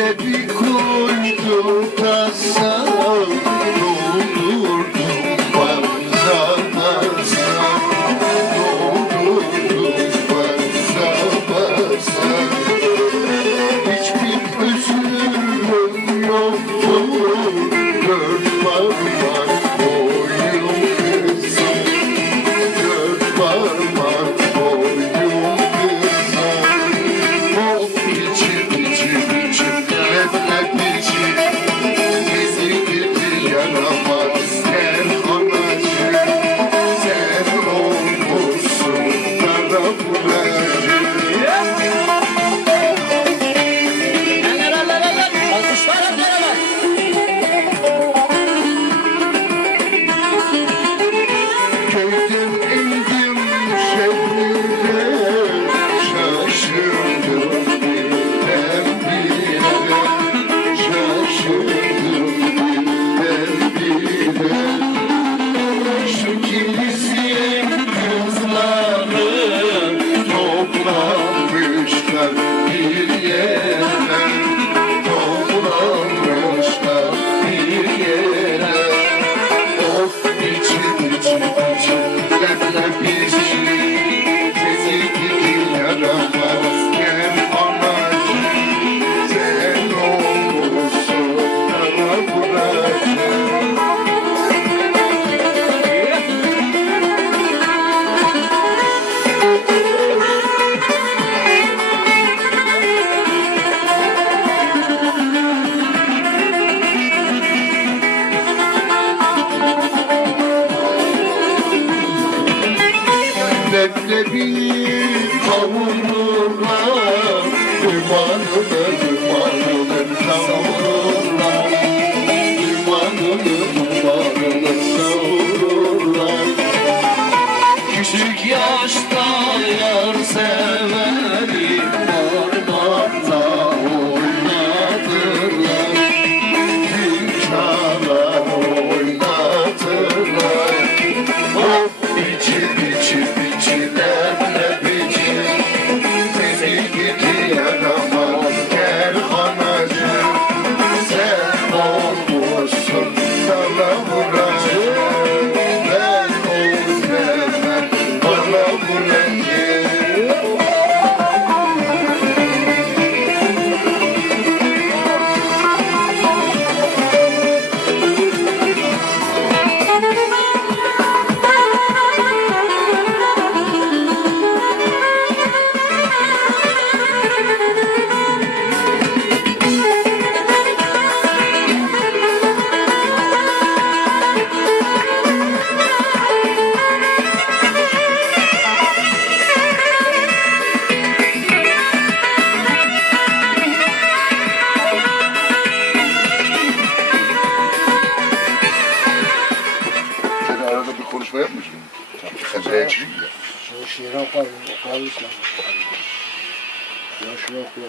depuis Baba. Leblebi kavururlar Dumanını dumanını savururlar Dumanını dumanını savururlar Küçük yaşta yar severi Arada bir konuşma yapmış mısın? Sen elçilik ya. Şu okuyalım, okuyalım. Ya şunu okuyalım.